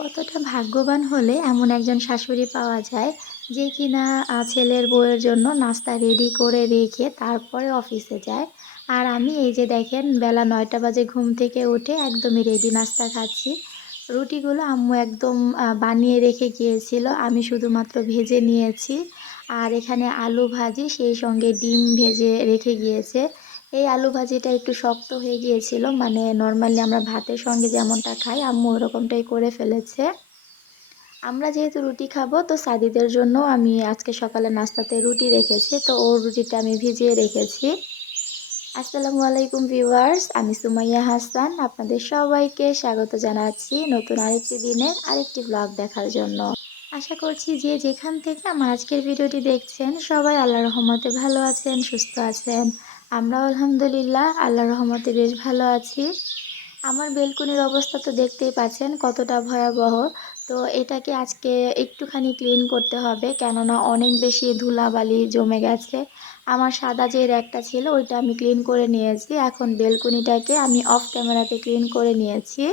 কতটা ভাগ্যবান হলে এমন একজন শাশুড়ি পাওয়া যায় যে কিনা ছেলের বউয়ের জন্য নাস্তা রেডি করে রেখে তারপরে অফিসে যায়। আর আমি এই যে দেখেন, বেলা নয়টা বাজে ঘুম থেকে উঠে একদমই রেডি নাস্তা খাচ্ছি। রুটিগুলো আম্মু একদম বানিয়ে রেখে গিয়েছিল, আমি শুধুমাত্র ভেজে নিয়েছি। আর এখানে আলু ভাজি, সেই সঙ্গে ডিম ভেজে রেখে গিয়েছে। এই আলু ভাজিটা একটু শক্ত হয়ে গিয়েছিল। মানে নর্মালি আমরা ভাতের সঙ্গে যেমনটা খাই, আম্মু ওরকমটাই করে ফেলেছে। আমরা যেহেতু রুটি খাব, তো সাদিদের জন্য আমি আজকে সকালে নাস্তাতে রুটি রেখেছি, তো ওর রুটিটা আমি ভিজিয়ে রেখেছি। আসসালামু আলাইকুম ভিউয়ার্স, আমি সুমাইয়া হাসান, আপনাদের সবাইকে স্বাগত জানাচ্ছি নতুন আরেকটি দিনের আরেকটি ব্লগ দেখার জন্য। আশা করছি যে যেখান থেকে আমার আজকের ভিডিওটি দেখছেন, সবাই আল্লাহ রহমতে ভালো আছেন, সুস্থ আছেন। আমরা আলহামদুলিল্লাহ আল্লাহ রহমতে বেশ ভালো আছি। আমার বেলকুনির অবস্থা তো দেখতেই পাচ্ছেন কতটা ভয়াবহ। তো এটাকে আজকে একটুখানি ক্লিন করতে হবে, কেননা অনেক বেশি ধুলাবালি জমে গেছে। আমার সাদা যে র্যাকটা ছিল, ওইটা আমি ক্লিন করে নিয়েছি। এখন বেলকুনিটাকে আমি অফ ক্যামেরাতে ক্লিন করে নিয়েছি।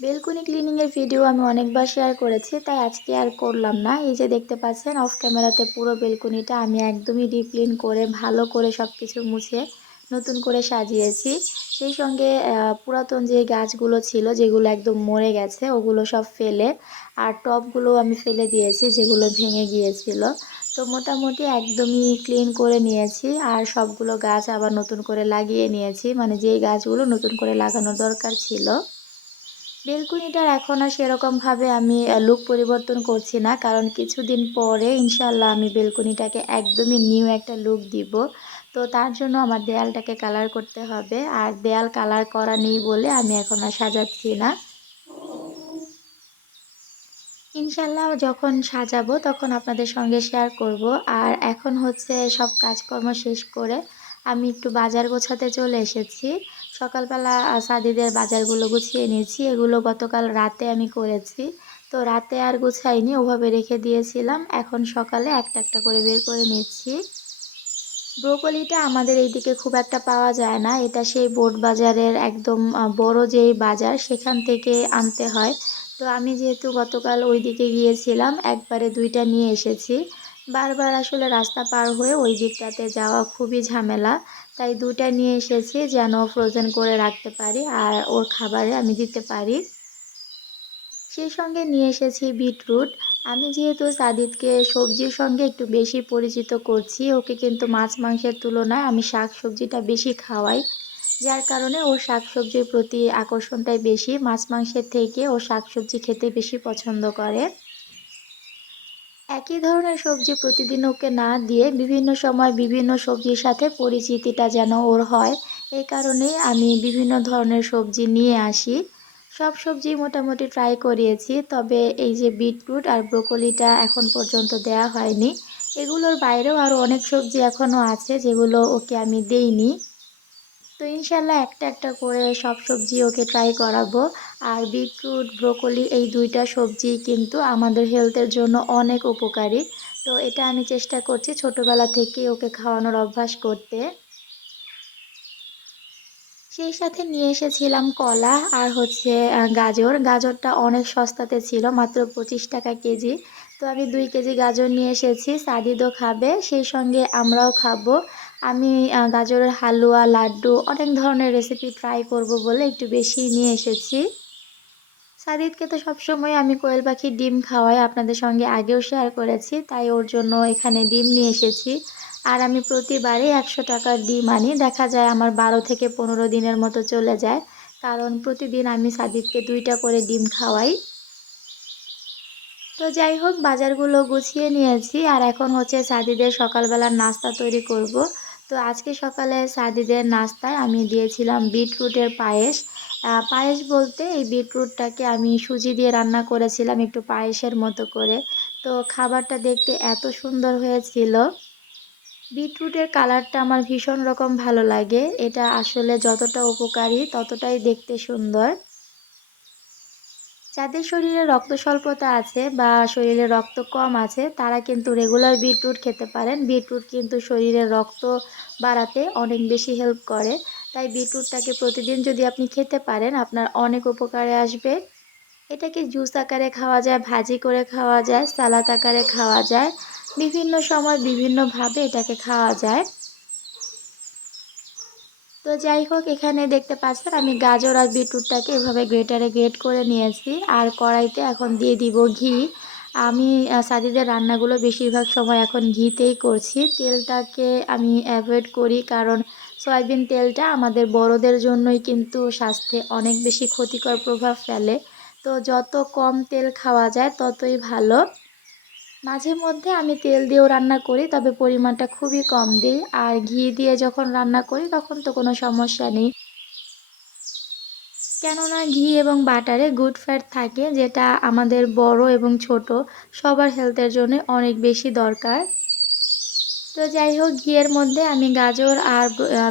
বেলকুনি ক্লিনিংয়ের ভিডিও আমি অনেকবার শেয়ার করেছি, তাই আজকে আর করলাম না। এই যে দেখতে পাচ্ছেন অফ ক্যামেরাতে পুরো বেলকুনিটা আমি একদমই ডিপ ক্লিন করে, ভালো করে সব কিছু মুছে নতুন করে সাজিয়েছি। সেই সঙ্গে পুরাতন যে গাছগুলো ছিল, যেগুলো একদম মরে গেছে, ওগুলো সব ফেলে আর টবগুলো আমি ফেলে দিয়েছি, যেগুলো ভেঙে গিয়েছিল। তো মোটামুটি একদমই ক্লিন করে নিয়েছি আর সবগুলো গাছ আবার নতুন করে লাগিয়ে নিয়েছি। মানে যেই গাছগুলো নতুন করে লাগানো দরকার ছিল। বেলকুনিটার এখন আর সেরকমভাবে আমি লুক পরিবর্তন করছি না। কারণ কিছুদিন পরে ইনশাল্লাহ আমি বেলকুনিটাকে একদমই নিউ একটা লুক দিব। তো তার জন্য আমার দেয়ালটাকে কালার করতে হবে। আর দেয়াল কালার করা নেই বলে আমি এখন আর সাজাচ্ছি না। ইনশাল্লাহ যখন সাজাবো, তখন আপনাদের সঙ্গে শেয়ার করব। আর এখন হচ্ছে সব কাজকর্ম শেষ করে আমি একটু বাজার গোছাতে চলে এসেছি। সকালবেলা সাদিদের বাজারগুলো গুছিয়ে নিয়েছি। এগুলো গতকাল রাতে আমি করেছি। তো রাতে আর গুছাইনি, ওভাবে রেখে দিয়েছিলাম। এখন সকালে একটা একটা করে বের করে নিচ্ছি। ব্রোকলিটা আমাদের এইদিকে খুব একটা পাওয়া যায় না। এটা সেই বোট বাজারের একদম বড় যেই বাজার, সেখান থেকে আনতে হয়। তো আমি যেহেতু গতকাল ওই দিকে গিয়েছিলাম, একবারে দুইটা নিয়ে এসেছি। বারবার আসলে রাস্তা পার হয়ে ওই দিকটাতে যাওয়া খুবই ঝামেলা। তাই দুটা নিয়ে এসেছি যেন ফ্রোজেন করে রাখতে পারি আর ওর খাবারে আমি দিতে পারি। সেই সঙ্গে নিয়ে এসেছি বিটরুট। আমি যেহেতু সাদিদকে সবজির সঙ্গে একটু বেশি পরিচিত করছি, ওকে কিন্তু মাছ মাংসের তুলনায় আমি শাক সবজিটা বেশি খাওয়াই। যার কারণে ওর শাক সবজির প্রতি আকর্ষণটাই বেশি। মাছ মাংসের থেকে ও শাক সবজি খেতে বেশি পছন্দ করে। একই ধরনের সবজি প্রতিদিন ওকে না দিয়ে বিভিন্ন সময় বিভিন্ন সবজির সাথে পরিচিতিটা যেন ওর হয়। এই কারণেই আমি বিভিন্ন ধরনের সবজি নিয়ে আসি। সব সবজি মোটামুটি ট্রাই করিয়েছি, তবে এই যে বিটরুট আর ব্রোকলিটা এখন পর্যন্ত দেয়া হয়নি। এগুলোর বাইরেও আরও অনেক সবজি এখনও আছে যেগুলো ওকে আমি দেইনি। তো ইনশাল্লাহ একটা একটা করে সব সবজি ওকে ট্রাই করাবো। আর বিটরুট, ব্রোকলি এই দুইটা সবজি কিন্তু আমাদের হেলথের জন্য অনেক উপকারী। তো এটা আমি চেষ্টা করছি ছোটোবেলা থেকে ওকে খাওয়ানোর অভ্যাস করতে। সেই সাথে নিয়ে এসেছিলাম কলা আর হচ্ছে গাজর। গাজরটা অনেক সস্তাতে ছিল, মাত্র পঁচিশ টাকা কেজি। তো আমি দুই কেজি গাজর নিয়ে এসেছি, সাদিদও খাবে, সেই সঙ্গে আমরাও খাব। আমি গাজরের হালুয়া, লাড্ডু অনেক ধরনের রেসিপি ট্রাই করব বলে একটু বেশি নিয়ে এসেছি। সাদিদকে তো সবসময় আমি কোয়েল পাখির ডিম খাওয়াই, আপনাদের সঙ্গে আগেও শেয়ার করেছি, তাই ওর জন্য এখানে ডিম নিয়ে এসেছি। আর আমি প্রতিবারই একশো টাকার ডিম আনি, দেখা যায় আমার বারো থেকে পনেরো দিনের মতো চলে যায়, কারণ প্রতিদিন আমি সাদিদকে দুইটা করে ডিম খাওয়াই। তো যাই হোক, বাজারগুলো গুছিয়ে নিয়েছি, আর এখন হচ্ছে সাদিদের সকালবেলার নাস্তা তৈরি করব। তো আজকে সকালে সাদিদের নাস্তায় আমি দিয়েছিলাম বিটরুটের পায়েস। পায়েস বলতে এই বিটরুটটাকে আমি সুজি দিয়ে রান্না করেছিলাম একটু পায়েসের মতো করে। তো খাবারটা দেখতে এত সুন্দর হয়েছিল। বিটরুটের কালারটা আমার ভীষণ রকম ভালো লাগে। এটা আসলে যতটা উপকারী ততটাই দেখতে সুন্দর। যাদের শরীরে রক্ত স্বল্পতা আছে বা শরীরে রক্ত কম আছে, তারা কিন্তু রেগুলার বিটরুট খেতে পারেন। বিটরুট কিন্তু শরীরে রক্ত বাড়াতে অনেক বেশি হেল্প করে। তাই বিটরুটটাকে প্রতিদিন যদি আপনি খেতে পারেন, আপনার অনেক উপকারে আসবে। এটাকে জুস আকারে খাওয়া যায়, ভাজি করে খাওয়া যায় সালাদ আকারে খাওয়া যায়। বিভিন্ন সময় বিভিন্নভাবে এটাকে খাওয়া যায়। তো যাই হোক, এখানে দেখতে পাচ্ছেন আমি গাজর আর বিটরুটটাকে এভাবে গ্রেটারে গ্রেট করে নিয়েছি। আর কড়াইতে এখন দিয়ে দিব ঘি। আমি সাদিদের রান্নাগুলো বেশিরভাগ সময় এখন ঘিতেই করছি। তেলটাকে আমি অ্যাভয়েড করি কারণ সয়াবিন তেলটা আমাদের বড়দের জন্যই কিন্তু স্বাস্থ্যে অনেক বেশি ক্ষতিকর প্রভাব ফেলে। তো যত কম তেল খাওয়া যায় ততই ভালো। মাঝে মধ্যে আমি তেল দিয়েও রান্না করি, তবে পরিমাণটা খুবই কম দিই। আর ঘি দিয়ে যখন রান্না করি, তখন তো কোনো সমস্যা নেই। কেননা ঘি এবং বাটারে গুড ফ্যাট থাকে, যেটা আমাদের বড় এবং ছোট সবার হেলথের জন্য অনেক বেশি দরকার। তো যাই হোক, ঘিয়ের মধ্যে আমি গাজর আর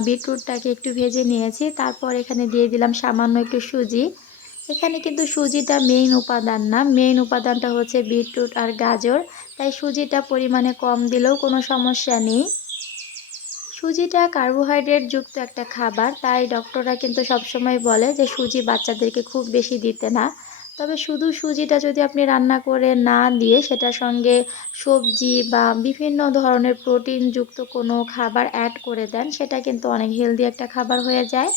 বিটরুটটাকে একটু ভেজে নিয়েছি। তারপর এখানে দিয়ে দিলাম সামান্য একটু সুজি। এখানে কিন্তু সুজিটা মেইন উপাদান না। মেইন উপাদানটা হচ্ছে বিটরুট আর গাজর। তাই সুজিটা পরিমাণে কম দিলেও কোনো সমস্যা নেই। সুজিটা কার্বোহাইড্রেট যুক্ত একটা খাবার। তাই ডক্টররা কিন্তু সবসময় বলে যে সুজি বাচ্চাদেরকে খুব বেশি দিতে না। তবে শুধু সুজিটা যদি আপনি রান্না করে না দিয়ে সেটার সঙ্গে সবজি বা বিভিন্ন ধরনের প্রোটিনযুক্ত কোনো খাবার অ্যাড করে দেন, সেটা কিন্তু অনেক হেলদি একটা খাবার হয়ে যায়।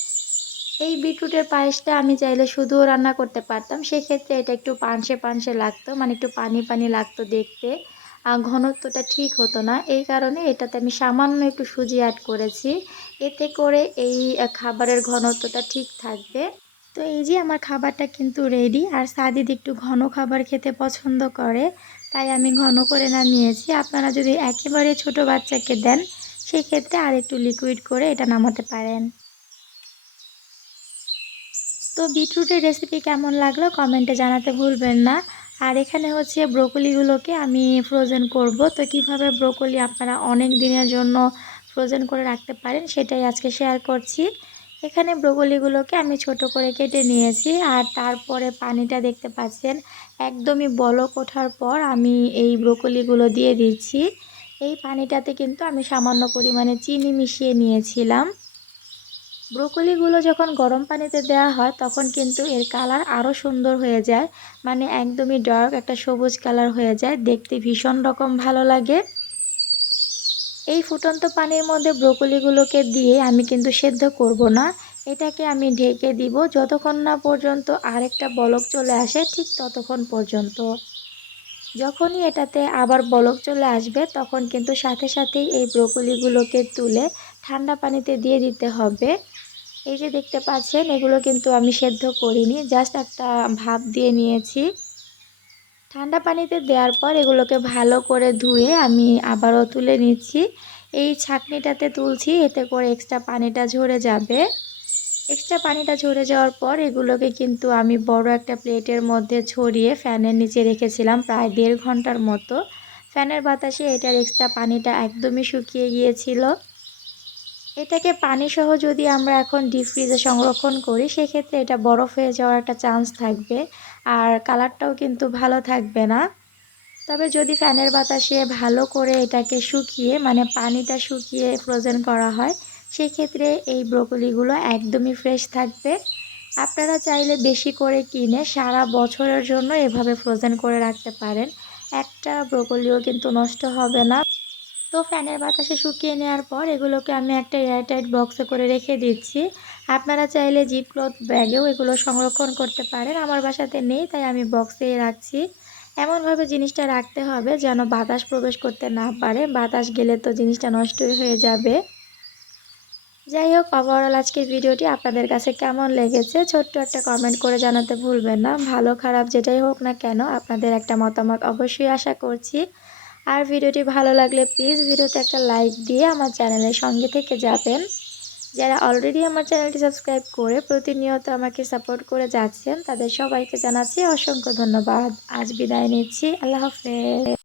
এই বিটরুটের পায়েসটা আমি চাইলে শুধুও রান্না করতে পারতাম। সেক্ষেত্রে এটা একটু পানসে পানসে লাগতো মানে একটু পানি পানি লাগতো দেখতে। আর ঘনত্বটা ঠিক হতো না। এই কারণে এটাতে আমি সামান্য একটু সুজি অ্যাড করেছি। এতে করে এই খাবারের ঘনত্বটা ঠিক থাকবে। তো এই যে আমার খাবারটা কিন্তু রেডি আর সাদিদ একটু ঘন খাবার খেতে পছন্দ করে, তাই আমি ঘন করে নামিয়েছি। আপনারা যদি একেবারে ছোট বাচ্চাকে দেন, সেক্ষেত্রে আর একটু লিকুইড করে এটা নামাতে পারেন। তো বিটরুটের রেসিপি কেমন লাগল কমেন্টে জানাতে ভুলবেন না। আর এখানে হচ্ছে ব্রোকলিগুলোকে আমি ফ্রোজেন করব। তো কীভাবে ব্রোকলি আপনারা অনেক দিনের জন্য ফ্রোজেন করে রাখতে পারেন সেটাই আজকে শেয়ার করছি। এখানে ব্রোকলিগুলোকে আমি ছোট করে কেটে নিয়েছি আর তারপরে পানিটা দেখতে পাচ্ছেন, একদমই বলক ওঠার পর আমি এই ব্রোকলিগুলো দিয়ে দিচ্ছি। এই পানিটাতে কিন্তু আমি সামান্য পরিমাণে চিনি মিশিয়ে নিয়েছিলাম। ব্রোকলিগুলো যখন গরম পানিতে দেওয়া হয়, তখন কিন্তু এর কালার আরও সুন্দর হয়ে যায়। মানে একদমই ডার্ক একটা সবুজ কালার হয়ে যায়। দেখতে ভীষণ রকম ভালো লাগে। এই ফুটন্ত পানির মধ্যে ব্রোকলিগুলোকে দিয়ে আমি কিন্তু সেদ্ধ করব না। এটাকে আমি ঢেকে দিব। যতক্ষণ না পর্যন্ত আরেকটা বলক চলে আসে, ঠিক ততক্ষণ পর্যন্ত। যখনই এটাতে আবার বলক চলে আসবে, তখন কিন্তু সাথে সাথেই এই ব্রোকলিগুলোকে তুলে ঠান্ডা পানিতে দিয়ে দিতে হবে। এই যে দেখতে পাচ্ছেন, এগুলো কিন্তু আমি সেদ্ধ করিনি জাস্ট একটা ভাপ দিয়ে নিয়েছি। ঠান্ডা পানিতে দেওয়ার পর এগুলোকে ভালো করে ধুয়ে আমি আবারও তুলে নিচ্ছি। এই ছাকনিটাতে তুলছি, এতে করে এক্সট্রা পানিটা ঝরে যাবে। এক্সট্রা পানিটা ঝরে যাওয়ার পর এগুলোকে কিন্তু আমি বড় একটা প্লেটের মধ্যে ছড়িয়ে ফ্যানের নিচে রেখেছিলাম প্রায় দেড় ঘণ্টার মতো। ফ্যানের বাতাসে এটার এক্সট্রা পানিটা একদমই শুকিয়ে গিয়েছিল। এটাকে পানিসহ যদি আমরা এখন ডিপ ফ্রিজে সংরক্ষণ করি, সেক্ষেত্রে এটা বরফ হয়ে যাওয়ার একটা চান্স থাকবে। আর কালারটাও কিন্তু ভালো থাকবে না। তবে যদি ফ্যানের বাতাসে ভালো করে এটাকে শুকিয়ে মানে পানিটা শুকিয়ে ফ্রোজেন করা হয়, সেক্ষেত্রে এই ব্রোকলিগুলো একদমই ফ্রেশ থাকবে। আপনারা চাইলে বেশি করে কিনে সারা বছরের জন্য এভাবে ফ্রোজেন করে রাখতে পারেন। একটা ব্রোকলিও কিন্তু নষ্ট হবে না। তো ফ্যানের বাতাসে শুকিয়ে নেওয়ার পর এগুলোকে আমি একটা এয়ারটাইট বক্সে করে রেখে দিচ্ছি। আপনারা চাইলে জিপ ক্লথ ব্যাগেও এগুলো সংরক্ষণ করতে পারেন। আমার বাসাতে নেই, তাই আমি বক্সে রাখছি। এমনভাবে জিনিসটা রাখতে হবে যেন বাতাস প্রবেশ করতে না পারে। বাতাস গেলে তো জিনিসটা নষ্টই হয়ে যাবে। যাই হোক ওভারঅল আজকের ভিডিওটি আপনাদের কাছে কেমন লেগেছে? ছোট্ট একটা কমেন্ট করে জানাতে ভুলবেন না। ভালো খারাপ যেটাই হোক না কেন, আপনাদের একটা মতামত অবশ্যই আশা করছি। আর ভিডিওটি ভালো লাগলে প্লিজ ভিডিওতে একটা লাইক দিয়ে আমার চ্যানেলের সঙ্গে থেকে যাবেন। যারা অলরেডি আমার চ্যানেলটি সাবস্ক্রাইব করে প্রতিনিয়ত আমাকে সাপোর্ট করে যাচ্ছেন, তাদের সবাইকে জানাচ্ছি অসংখ্য ধন্যবাদ। আজ বিদায় নিচ্ছি, আল্লাহ হাফেজ।